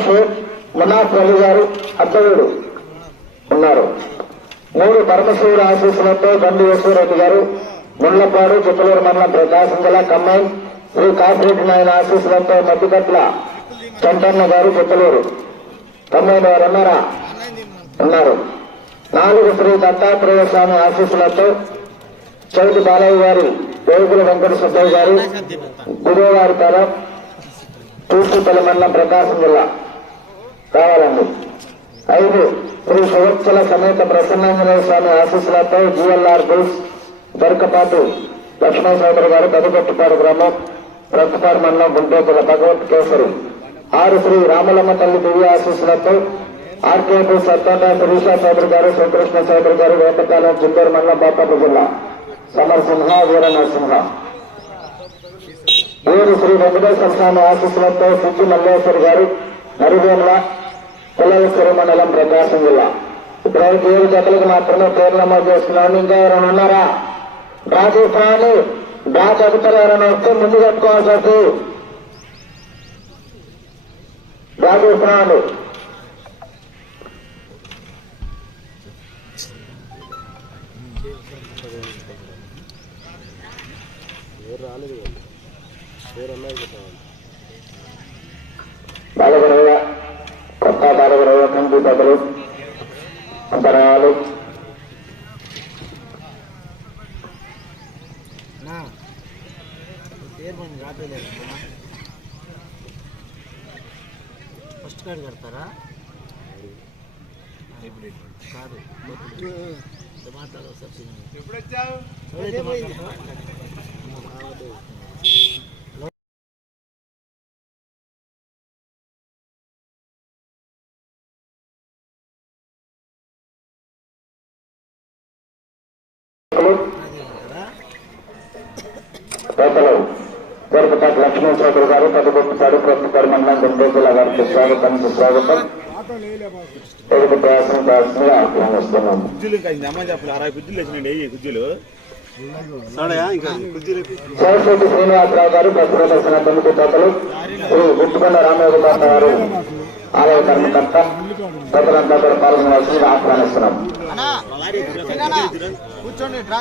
శ్రీ మునాఫ్ అలీ గారు అత్తయుడు ఉన్నారు. మూడు పరమశివుడు ఆశీస్సులతో బండి గారు ముళ్ళపాడు చిత్తలూరు మండలం ప్రకాశం జిల్లా కమ్మాయి శ్రీ కాసిరెడ్డి నాయన ఆశీస్సులతో మధ్యకట్ల చంటన్న గారు చిత్తలూరు ఖమ్మం వారు ఉన్నారా? ఉన్నారు. నాలుగు శ్రీ దత్తాత్రేయ స్వామి ఆశీస్సులతో చౌటి బాలయ్య గారి వేగుల వెంకట సుబ్బయ్య గారు గురువారి తరం తూర్పుపల్లి మండలం ప్రకాశం జిల్లా కావాలండి. ఐదు శ్రీ సువత్సల సమేత ప్రసన్నాంజనేయ స్వామి ఆశీస్సులతో జిఎల్ఆర్ బుల్స్ దొరకపాటు లక్ష్మణ సోదరు గారు పెదగొట్టుపాడు గ్రామం ప్రస్తుతారు మండలం గుంటూరుల భగవత్ కేసరి. ఆరు శ్రీ రామలమ్మ తల్లి దివ్య ఆశీస్సులతో ఆర్కేపు సత్తాండ శ్రీషా చౌదరి గారు శ్రీకృష్ణ చౌదరి గారు వేపకాలం చిత్తూరు మండలం బాపట్ల జిల్లా. సమరసింహ వీర నరసింహ ఏడు శ్రీ వెంకటేశ్వర స్వామి ఆశీస్సులతో సిద్ధి మల్లేశ్వరి గారు నరివేముల పిల్లల మండలం ప్రకాశం జిల్లా. ఇప్పటివరకు ఏడు జతలకు మాత్రమే పేరు నమోదు చేసుకున్నాను. ఇంకా ఎవరైనా ఉన్నారా? డ్రా చేస్తున్నాను డ్రా చెబుతారు ఎవరైనా వస్తే ముందు కట్టుకోవాల్సి వస్తుంది. డ్రా చేస్తున్నాను. బాలగురయ్య సభ్యులు అంతరాలు ఫస్ట్ కార్డు కడతారా? కాదు. మాట్లాడవు సార్ పేదలు లక్ష్మణ గారు పెద్దగొప్పపాడు ప్రస్తుత మండలం గుంటూరు గారికి స్వాగతం సుస్వాగతం. తెలుగు ప్రయాసం కావాల్సిందిగా సరస్వతి శ్రీనివాసరావు గారు ప్రదర్శన కమిటీ పెద్దలు శ్రీ గుట్టుకొండ రామయోగపాత గారు. ఆలయ కర్మకర్త పెద్దలంతా కూడా పాల్గొనవలసిందిగా ఆహ్వానిస్తున్నాం. కూర్చోండి డ్రా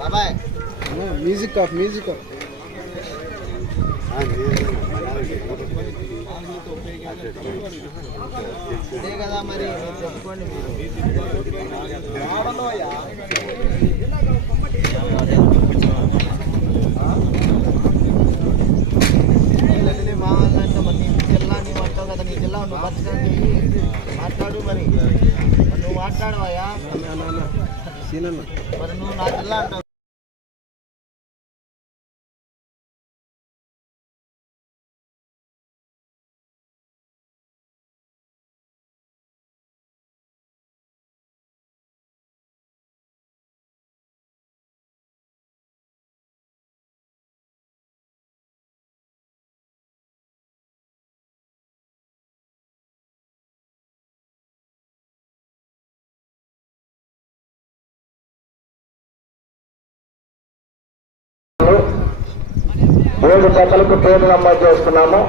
బాబాయ్. Music off music off. అదే కదా మరి. చెప్పుకోండి మా వాళ్ళంటే మరి నీ జిల్లా నీవు అంటావు కదా నీ జిల్లా నువ్వు మాట్లాడు మరి నువ్వు మాట్లాడవయ్యా మరి నువ్వు నా జిల్లా అంటావు. ఏడు జతలకు పేరు నమోదు చేసుకున్నాము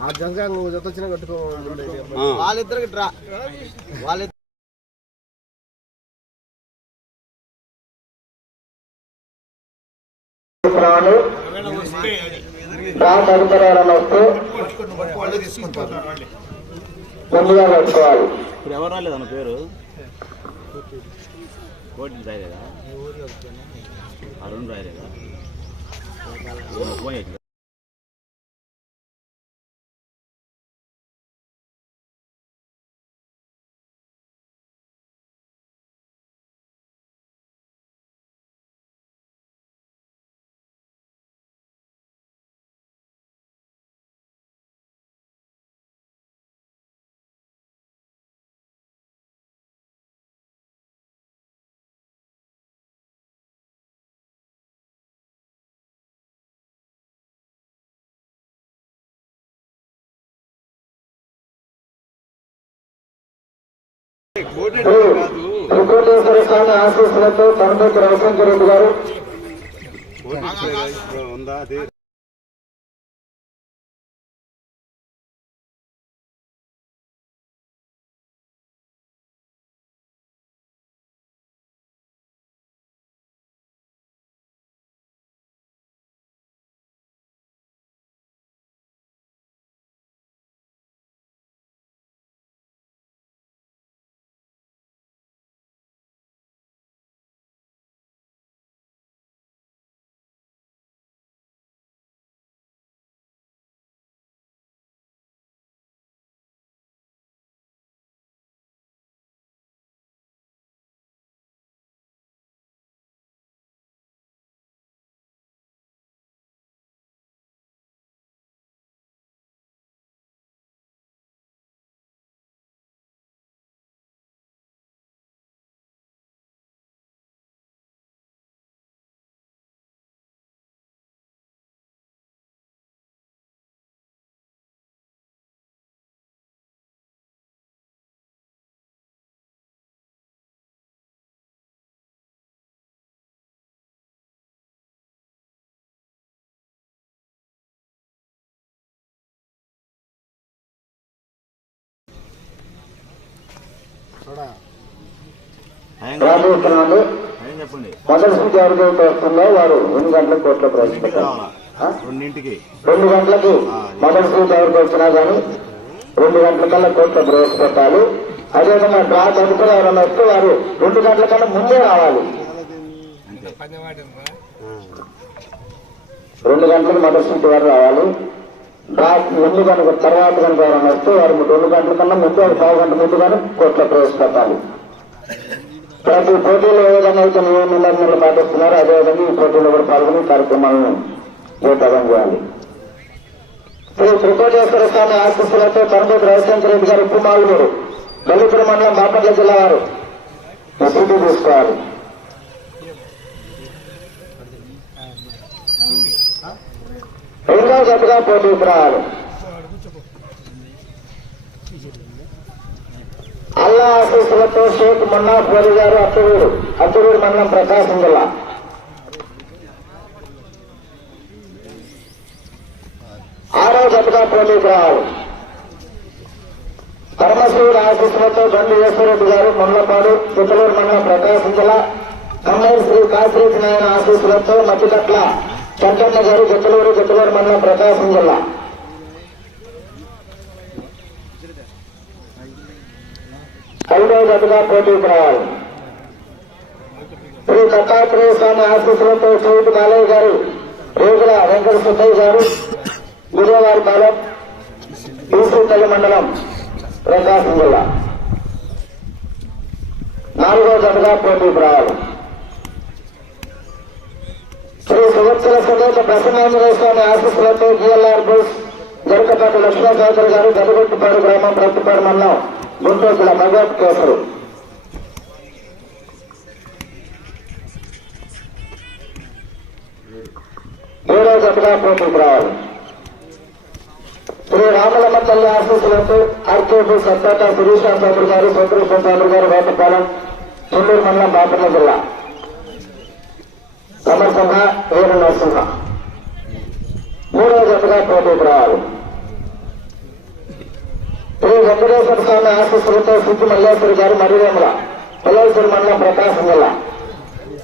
ఆ జంగా నువ్వు జత వచ్చినా కట్టుకో ఆ. వాళ్ళిద్దరికి డ్రా. వాళ్ళిద్దరు ముందుగా ఇప్పుడు ఎవరు రాలేదన్న పేరు? కోటి రాయలేదా అరుణ్ రాయలేదా ఫోన్ చేసి కోఆర్డినేటర్ శ్రీ కాదు త్రికోటేశ్వర స్వామి ఆశీస్సులతో తనపతి రవిశంకర్ రెడ్డి గారు ఉందా చెప్పండి. మొదటి వస్తుందో? వారు రెండు గంటలకు కోర్టులో ప్రవేశపెట్టారు? రెండింటికి. రెండు గంటలకి మొదటి సీట్ ఎవరికి వచ్చినా కానీ రెండు గంటల కల్లా కోర్టులో ప్రవేశపెట్టాలి అదేవిధంగా డ్రా తదుపరి ఎవరైనా వస్తే వారు రెండు గంటల కన్నా ముందే రావాలి. రెండు గంటలకు మొదటి సీట్ వారు రావాలి. డ్రా ముందు కనుక తర్వాత కనుక ఎవరైనా వస్తే వారు రెండు గంటల కన్నా ముందు ఒక పావు గంట ముందు కానీ కోర్టులో ప్రవేశపెట్టాలి. ప్రతి పోటీలో ఏ విధంగా అయితే నియమ నిబంధనలు పాటిస్తున్నారో అదేవిధంగా ఈ పోటీలో కూడా పాల్గొని కార్యక్రమాలను జయప్రదం చేయాలి. శ్రీ త్రికోటేశ్వర స్వామి ఆశీస్సులతో తరబతి రవిశంకర్ రెడ్డి గారు ఉప్పుమాలూరు బల్లిపురం మండలం బాపట్ల జిల్లా వారు ప్రసిద్ధి తీసుకోవాలి. రెండవ జతగా పోటీకి అల్లా ఆశీస్సులతో షేక్ మన్నాఫ్ వలి గారు అత్తవూరు. అత్తవూరు మండలం ప్రకాశం జిల్లా. ఆరో జతగా పోటీకి రావాలి పరమశివుడు ఆశీస్సులతో దండి ఈశ్వరరెడ్డి గారు మండలపాడు చిత్తలూరు మండలం ప్రకాశం జిల్లా. ఖమ్మం శ్రీ కాశీరెడ్డి నాయన ఆశీస్సులతో మధ్యకట్ల చంద్రన్న గారు గొప్పలూరు గొప్పలూరు మండలం ప్రకాశం జిల్లా. ఐదో జతగా పోటీకి రావాలి శ్రీ దత్తాత్రేయ స్వామి ఆశీస్సులతో చౌటి బాలయ్య గారు రేగుల వెంకట సుబ్బయ్య గారు గురువారి పాలెం ఈసూపల్లి మండలం ప్రకాశం జిల్లా. నాలుగో జతగా పోటీకి రావాలి శ్రీ సువత్సల సమేత ప్రసన్నాంజనేయ స్వామి ఆశీస్సులతో జిఎల్ఆర్ బోస్ జరకపాటి లక్ష్మణ చౌదరి గారు గదగొట్టిపాడు గ్రామం ప్రతిపాడు మండలం గుంటూరు జిల్లా భగవత్ కేసరు. ఏడో జతగా పోటీకి రావాలి. శ్రీ రామలమ్మ తల్లి ఆశీస్సులతో ఆర్కేపీ సత్తాట శిరీష చౌదరి గారు సోదరేశ్వర చౌదరి గారు వేటపాలెం చెల్లూరు మండలం బాపట్ల జిల్లా. సమర్పంగా వీర నరసింహ పోటీకి రావాలి శ్రీ వెంకటేశ్వర స్వామి ఆశీస్సులతో సిద్ధి మల్లేశ్వరి గారు మరివేముల పిల్లలసరి మండలం ప్రకాశం జిల్లా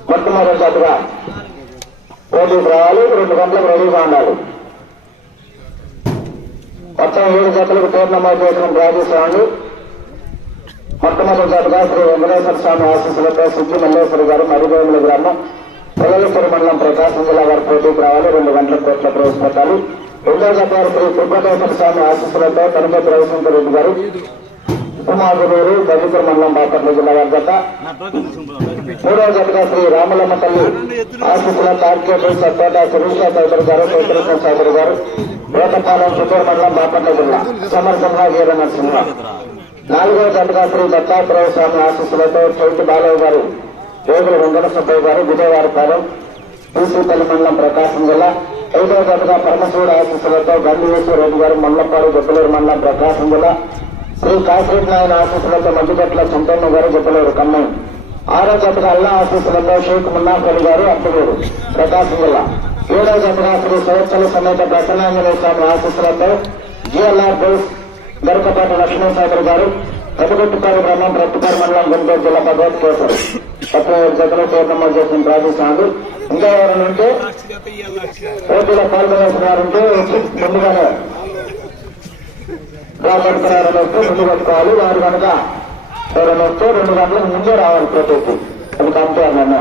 మొట్టమొదటిగా పోటీకి రావాలి రెండు గంటలకు రెడీగా ఉండాలి మొత్తం ఏడు జతలకు పేరు నమోదు చేసిన రాజేశ్వరాన్ని మొట్టమొదటిగా శ్రీ వెంకటేశ్వర స్వామి ఆశీస్సులతో సిద్ధి మల్లేశ్వరి గారు మరివేముల గ్రామం పిల్లలసరి మండలం ప్రకాశం జిల్లా వారి పోటీకి రావాలి. రెండు గంటల కోట్ల ప్రవేశపెట్టాలి రెండవ జత శ్రీ తిరుపతేశ్వర స్వామి ఆశీస్సులతో కనుమతి రవిశంకర్ రెడ్డి గారు ఉపమాధులూరు గజపూర్ మండలం బాపట్ల జిల్లా వారి గత మూడవ జతగా శ్రీ రామలమ్మ తల్లి ఆశీస్సుల తార్కేపల్లి సత్తోట చౌదరి గారు చైత్రకృష్ణ చౌదరి గారు వేటపాలెం చిత్తూరు మండలం బాపట్ల జిల్లా సమర్థంగా వీర నరసింహ నాలుగవ జతగా శ్రీ దత్తాత్రేయ స్వామి ఆశీస్సులతో చౌటి బాలయ్య గారు వేగుల వెంకట సుబ్బయ్య గారు విజయవాడపాలెం బీసీపల్లి మండలం ప్రకాశం జిల్లా ఐదవ జతగా పరమశివుడు ఆశీస్సులతో గండివేశ్వర రెడ్డి గారు మల్లపాడు గొప్పలూరు మండలం ప్రకాశం జిల్లా శ్రీ కాశీరెడ్డి నాయన ఆశీస్సులతో మధ్యగట్ల చింతమ్మ గారు గొప్పలూరు కమ్మం ఆరో జతగా అల్లా ఆశీస్సులతో షేక్ మున్నాఫలి గారు అప్పలూరు ప్రకాశం జిల్లా. ఏడవ జతగా శ్రీ సంవత్సరాల సమేత ప్రసన్నాంజనేయ స్వామి ఆశీస్సులతో జిఎల్ఆర్ బోస్ గరకపాటి లక్ష్మణసాగర్ గారు పెద్దగొట్టుపాడు గ్రామం ప్రతిపాడు మండలం గుంటూరు జిల్లా భగవత్ కేసరి. తక్కువ జతలో పూర్ణమో చేసిన ప్రార్థిస్తున్నాడు ఇంకా ఎవరైనా ఉంటే పోటీలో పాల్గొనేస్తున్నారంటే ముందుగానే డ్రా పడుతున్నారని వస్తే ముందు పెట్టుకోవాలి వారు కనుక ఎవరైనా వస్తే రెండు గంటలకు ముందే రావాలి ప్రతి అది కంపేర్ నన్ను